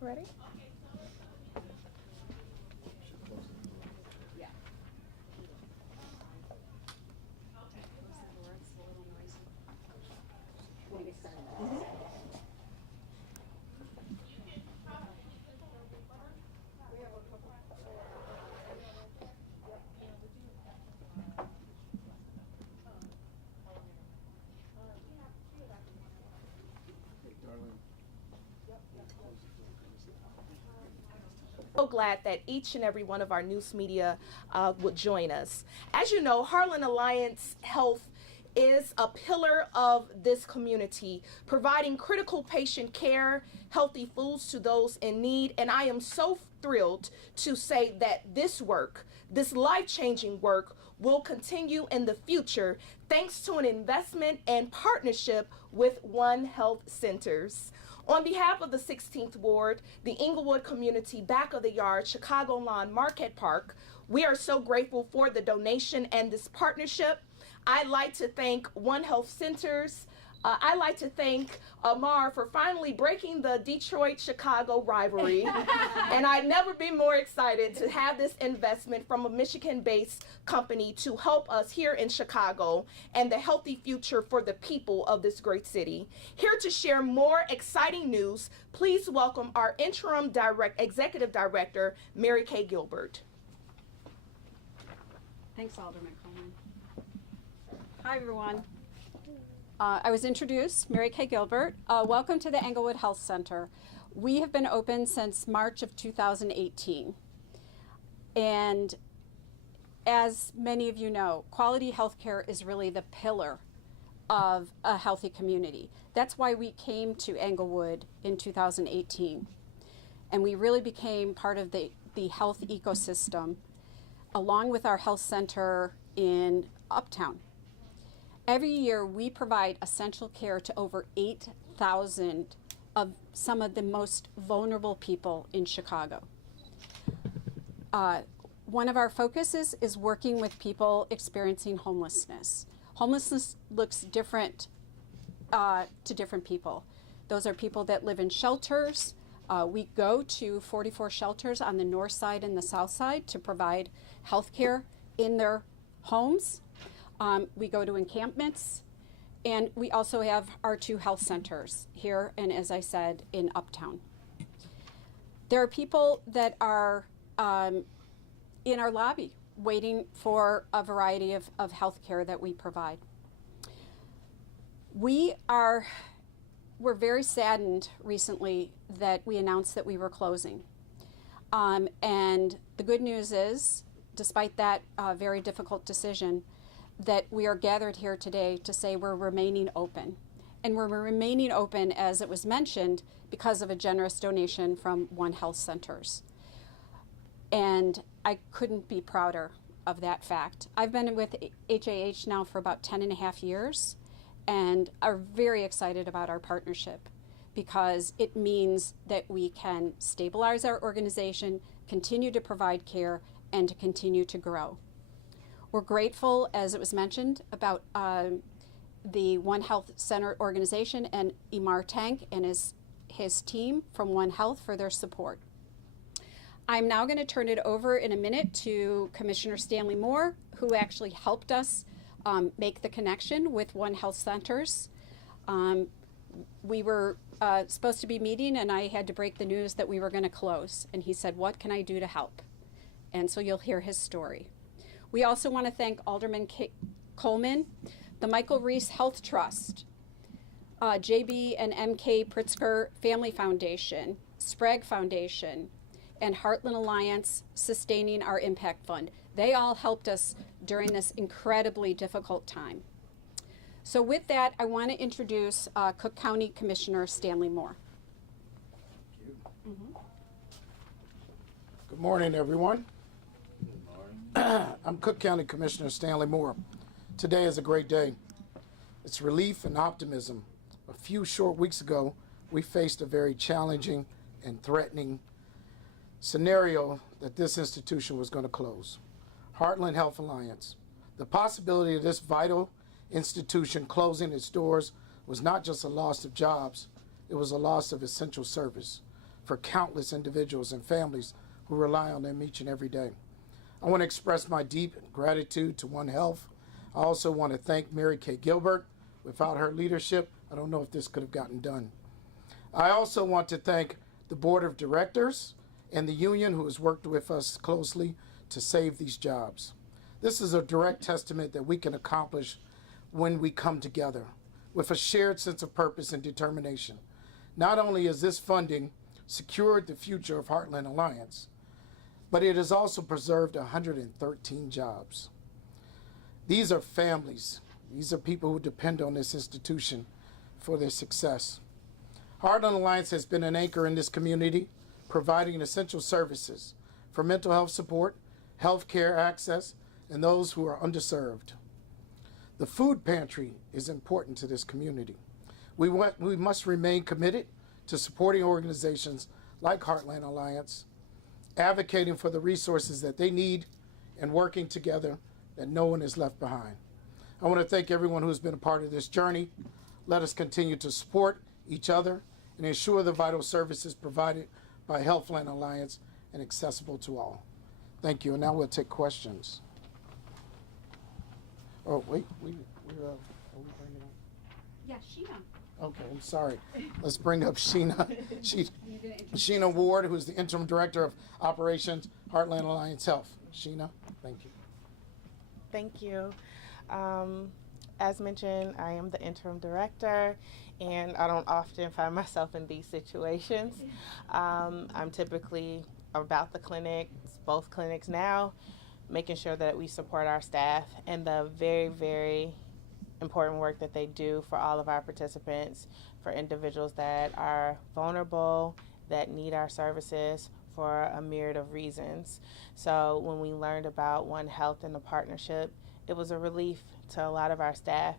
Ready? So glad that each and every one of our news media would join us. As you know, Heartland Alliance Health is a pillar of this community, providing critical patient care, healthy foods to those in need. And I am so thrilled to say that this work, this life-changing work, will continue in the future thanks to an investment and partnership with One Health Centers. On behalf of the 16th Ward, the Inglewood community, back of the yard, Chicago Lawn Market Park, we are so grateful for the donation and this partnership. I'd like to thank One Health Centers. I'd like to thank Amar for finally breaking the Detroit-Chicago rivalry. And I'd never been more excited to have this investment from a Michigan-based company to help us here in Chicago and the healthy future for the people of this great city. Here to share more exciting news, please welcome our interim executive director, Mary Kay Gilbert. Thanks, Alderman Coleman. Hi, everyone. I was introduced, Mary Kay Gilbert. Welcome to the Englewood Health Center. We have been open since March of 2018. And as many of you know, quality healthcare is really the pillar of a healthy community. That's why we came to Englewood in 2018. And we really became part of the health ecosystem, along with our health center in Uptown. Every year, we provide essential care to over 8,000 of some of the most vulnerable people in Chicago. One of our focuses is working with people experiencing homelessness. Homelessness looks different to different people. Those are people that live in shelters. We go to 44 shelters on the north side and the south side to provide health care in their homes. We go to encampments, and we also have our 2 health centers here and, as I said, in Uptown. There are people that are in our lobby waiting for a variety of health care that we provide. We're very saddened recently that we announced that we were closing. And the good news is, despite that very difficult decision, that we are gathered here today to say we're remaining open. And we're remaining open, as it was mentioned, because of a generous donation from One Health Centers. And I couldn't be prouder of that fact. I've been with HAH now for about 10.5 years and are very excited about our partnership because it means that we can stabilize our organization, continue to provide care, and to continue to grow. We're grateful, as it was mentioned, about the One Health Center organization and Imar Tank and his team from One Health for their support. I'm now going to turn it over in a minute to Commissioner Stanley Moore, who actually helped us make the connection with One Health Centers. We were supposed to be meeting, and I had to break the news that we were going to close. And he said, "What can I do to help?" And so you'll hear his story. We also want to thank Alderman Coleman, the Michael Reese Health Trust, JB and MK Pritzker Family Foundation, Sprague Foundation, and Heartland Alliance sustaining our impact fund. They all helped us during this incredibly difficult time. So with that, I want to introduce Cook County Commissioner Stanley Moore. Thank you. Good morning, everyone. I'm Cook County Commissioner Stanley Moore. Today is a great day. It's relief and optimism. A few short weeks ago, we faced a very challenging and threatening scenario that this institution was going to close. Heartland Health Alliance. The possibility of this vital institution closing its doors was not just a loss of jobs, it was a loss of essential service. for countless individuals and families who rely on them each and every day. I want to express my deep gratitude to One Health. I also want to thank Mary Kay Gilbert. Without her leadership, I don't know if this could have gotten done. I also want to thank the board of directors and the union who has worked with us closely to save these jobs. This is a direct testament that we can accomplish when we come together with a shared sense of purpose and determination. Not only has this funding secured the future of Heartland Alliance, but it has also preserved 113 jobs. These are families. These are people who depend on this institution for their success. Heartland Alliance has been an anchor in this community, providing essential services for mental health support, health care access, and those who are underserved. The food pantry is important to this community. We must remain committed to supporting organizations like Heartland Alliance, advocating for the resources that they need, and working together that no one is left behind. I want to thank everyone who's been a part of this journey. Let us continue to support each other and ensure the vital services provided by Heartland Alliance and accessible to all. Thank you, and now we'll take questions. Oh, wait, are we bringing up? Yeah, Sheena. Okay, I'm sorry. Let's bring up Sheena. Sheena Ward, who's the Interim Director of Operations, Heartland Alliance Health. Sheena, thank you. Thank you. As mentioned, I am the interim director, and I don't often find myself in these situations. I'm typically about the clinics, both clinics now, making sure that we support our staff and the very, very important work that they do for all of our participants, for individuals that are vulnerable, that need our services for a myriad of reasons. So when we learned about One Health and the partnership, it was a relief to a lot of our staff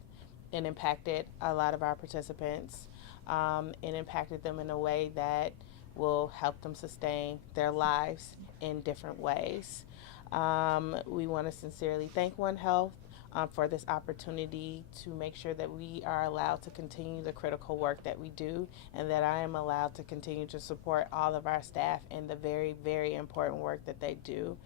and impacted a lot of our participants. It impacted them in a way that will help them sustain their lives in different ways. We want to sincerely thank One Health for this opportunity to make sure that we are allowed to continue the critical work that we do, and that I am allowed to continue to support all of our staff in the very, very important work that they do.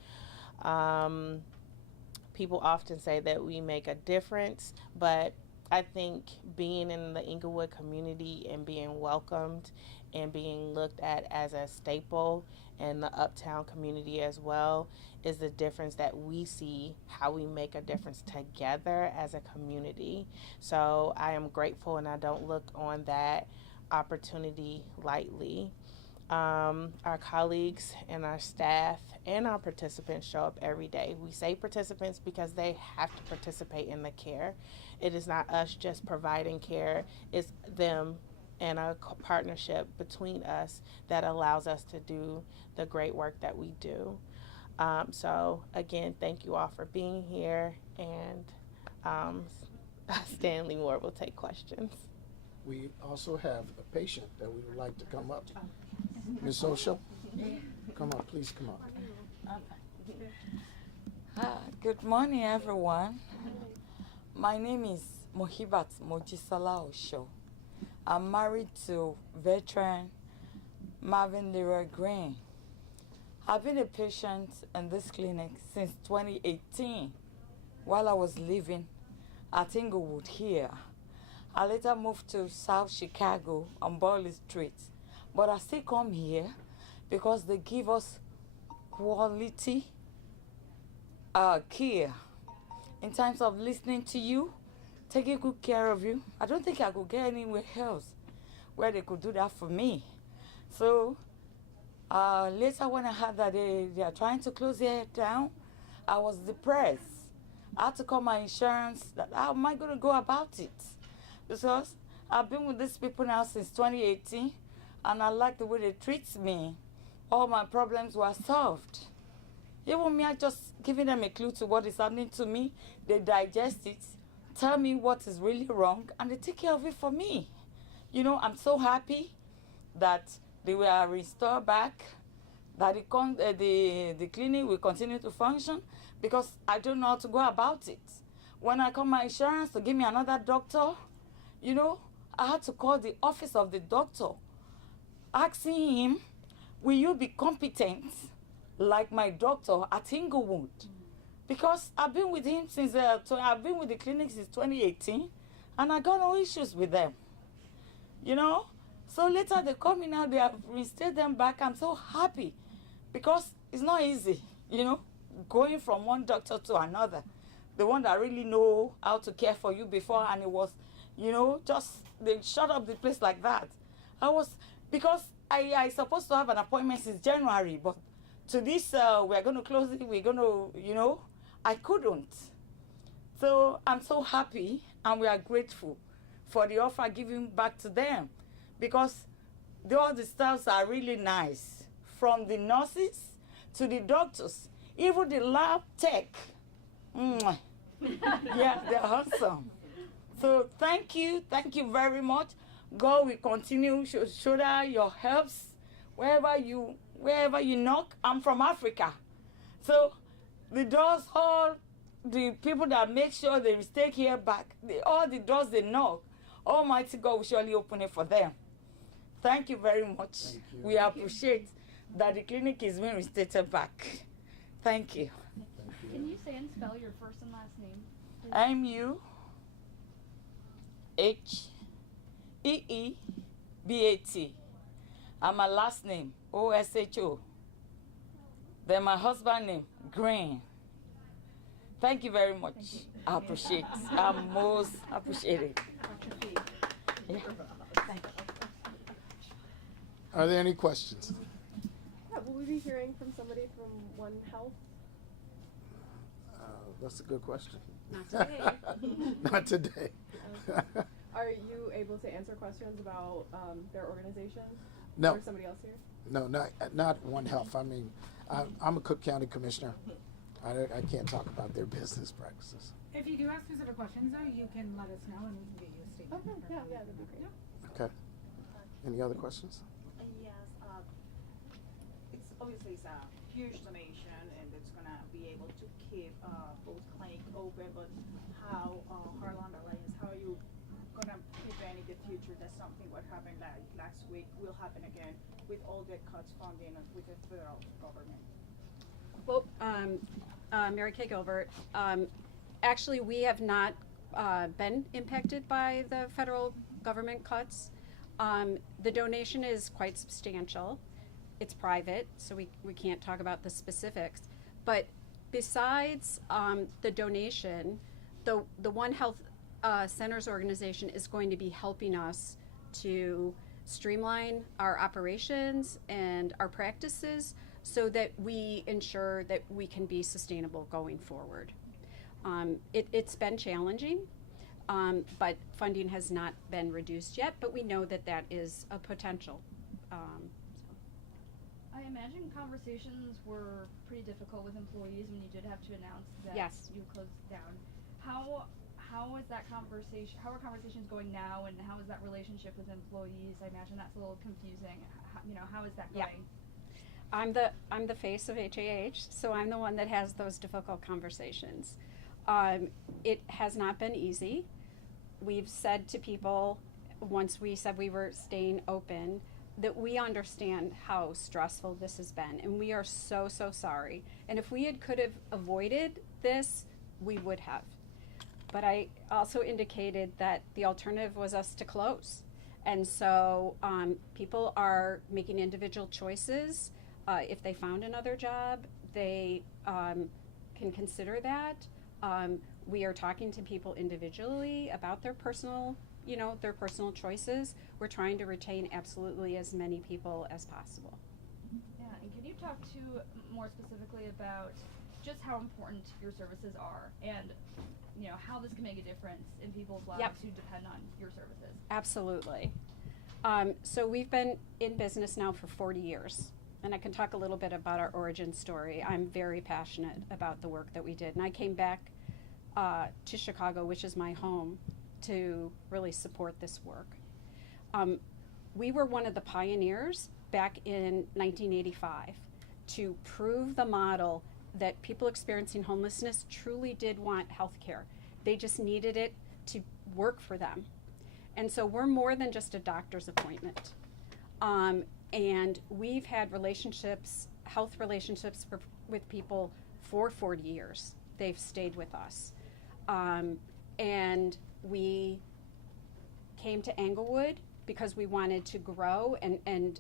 People often say that we make a difference, but I think being in the Inglewood community and being welcomed and being looked at as a staple in the Uptown community as well is the difference that we see, how we make a difference together as a community. So I am grateful, and I don't look on that opportunity lightly. Our colleagues and our staff and our participants show up every day. We say participants because they have to participate in the care. It is not us just providing care, it's them and a partnership between us that allows us to do the great work that we do. So again, thank you all for being here, and Stanley Moore will take questions. We also have a patient that we would like to come up. Ms. Osho, come on, please come on. Good morning, everyone. My name is Mohibat Mojisala Osho. I'm married to veteran Marvin Leroy Green. I've been a patient in this clinic since 2018 while I was living at Inglewood here. I later moved to South Chicago on Burley Street, but I still come here because they give us quality care in terms of listening to you, taking good care of you. I don't think I could get anywhere else where they could do that for me. So later when I heard that they are trying to close it down, I was depressed. I had to call my insurance. How am I going to go about it? Because I've been with these people now since 2018, and I like the way they treat me. All my problems were solved. Even me, I just giving them a clue to what is happening to me. They digest it, tell me what is really wrong, and they take care of it for me. You know, I'm so happy that they were restored back, that the clinic will continue to function, because I don't know how to go about it. When I call my insurance to give me another doctor, you know, I had to call the office of the doctor, asking him will you be competent like my doctor at Inglewood? Because I've been with him since, I've been with the clinic since 2018, and I got no issues with them, you know? So later they come in now, they have reinstated them back. I'm so happy because it's not easy, you know, going from one doctor to another. The one that really know how to care for you before, and it was, you know, just, they shut up the place like that. Because I supposed to have an appointment since January, but to this, we're going to close it, we're going to, you know, I couldn't. So I'm so happy, and we are grateful for the offer given back to them, because all the staffs are really nice, from the nurses to the doctors, even the lab tech. Mwah. Yeah, they're awesome. So thank you very much. God will continue to shoulder your helps wherever you knock. I'm from Africa, so the doors, all the people that make sure they stay here back, all the doors they knock, Almighty God will surely open it for them. Thank you very much. We appreciate that the clinic is being restated back. Thank you. Can you say and spell your first and last name? M-U-H-E-E-B-A-T. And my last name, O-S-H-O. Then my husband's name, Green. Thank you very much. I appreciate it. I most appreciate it. Yeah. Thank you. Are there any questions? Yeah, will we be hearing from somebody from One Health? That's a good question. Not today. Not today. Are you able to answer questions about their organization? No. Or somebody else here? No, not One Health. I mean, I'm a Cook County Commissioner. I can't talk about their business practices. If you do have specific questions, though, you can let us know and we can get you a statement. Okay, yeah, that'd be great. Okay. Any other questions? Yes, it's obviously it's a huge donation, and it's gonna be able to keep both clinic open. But how Heartland Alliance, how are you gonna prevent in the future that something what happened like last week will happen again with all the cuts funding with the federal government? Well, Mary Kay Gilbert, actually we have not been impacted by the federal government cuts. The donation is quite substantial. It's private, so we can't talk about the specifics. But besides the donation, the One Health Centers organization is going to be helping us to streamline our operations and our practices so that we ensure that we can be sustainable going forward. It's been challenging, but funding has not been reduced yet, but we know that that is a potential. I imagine conversations were pretty difficult with employees when you did have to announce that Yes. you closed down. How is that conversation? How are conversations going now, and how is that relationship with employees? I imagine that's a little confusing. How is that Yeah. going? I'm the face of HAH, so I'm the one that has those difficult conversations. It has not been easy. We've said to people, once we said we were staying open, that we understand how stressful this has been, and we are so sorry. And if we could have avoided this, we would have. But I also indicated that the alternative was us to close. And so people are making individual choices. If they found another job, they can consider that. We are talking to people individually about their personal choices. We're trying to retain absolutely as many people as possible. Yeah, and can you talk to more specifically about just how important your services are, and how this can make a difference in people's lives Yep. who depend on your services? Absolutely. So we've been in business now for 40 years. And I can talk a little bit about our origin story. I'm very passionate about the work that we did. And I came back to Chicago, which is my home, to really support this work. We were one of the pioneers back in 1985 to prove the model that people experiencing homelessness truly did want health care. They just needed it to work for them. And so we're more than just a doctor's appointment. And we've had relationships, health relationships with people for 40 years. They've stayed with us. And we came to Englewood because we wanted to grow, and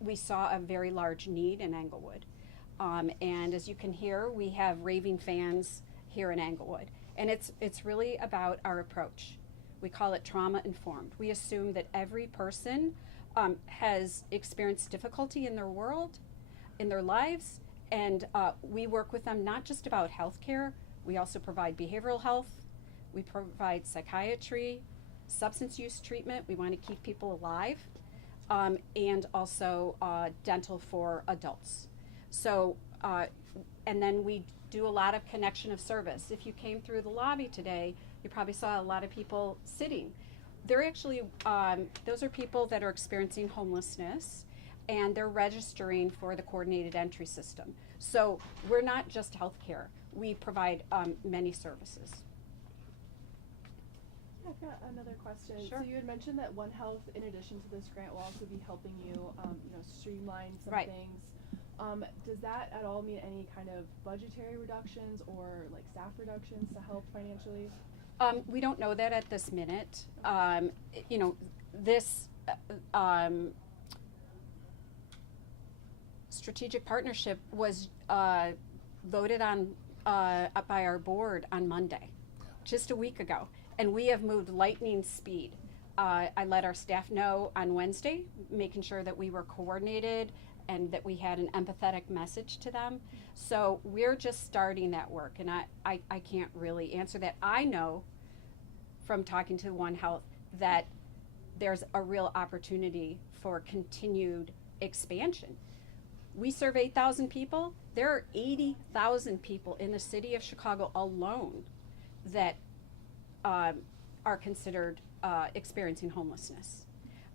we saw a very large need in Englewood. And as you can hear, we have raving fans here in Englewood. And it's really about our approach. We call it trauma informed. We assume that every person has experienced difficulty in their world, in their lives, and we work with them not just about healthcare. We also provide behavioral health. We provide psychiatry, substance use treatment. We want to keep people alive, and also dental for adults. So, and then we do a lot of connection of service. If you came through the lobby today, you probably saw a lot of people sitting. They're actually, those are people that are experiencing homelessness, and they're registering for the coordinated entry system. So we're not just healthcare. We provide many services. I've got another question. Sure. So you had mentioned that One Health, in addition to this grant, will also be helping you, streamline some Right. things. Does that at all mean any kind of budgetary reductions or like staff reductions to help financially? We don't know that at this minute. This strategic partnership was voted on by our board on Monday, just a week ago, and we have moved lightning speed. I let our staff know on Wednesday, making sure that we were coordinated and that we had an empathetic message to them. So we're just starting that work, and I can't really answer that. I know from talking to One Health that there's a real opportunity for continued expansion. We serve 8,000 people. There are 80,000 people in the city of Chicago alone that are considered experiencing homelessness.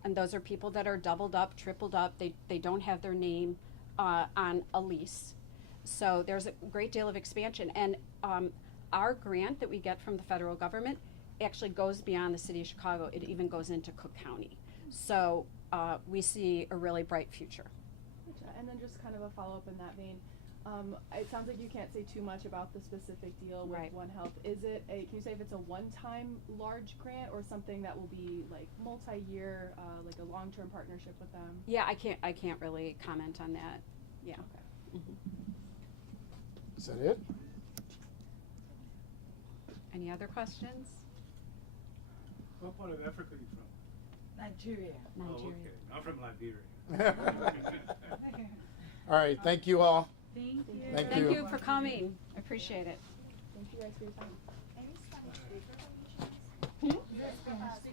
And those are people that are doubled up, tripled up. They don't have their name on a lease. So there's a great deal of expansion. And our grant that we get from the federal government actually goes beyond the city of Chicago. It even goes into Cook County. So we see a really bright future. Gotcha. And then just kind of a follow-up in that vein. It sounds like you can't say too much about the specific deal with Right. One Health. Can you say if it's a one-time large grant or something that will be like multi-year, like a long-term partnership with them? Yeah, I can't really comment on that. Yeah. Okay. Mm-hmm. Is that it? Any other questions? What part of Africa are you from? Nigeria. Oh, Nigeria. okay. I'm from Liberia. All right, thank you all. Thank you. Thank Thank you. you for coming. I appreciate it. Thank you guys for your time. Hmm?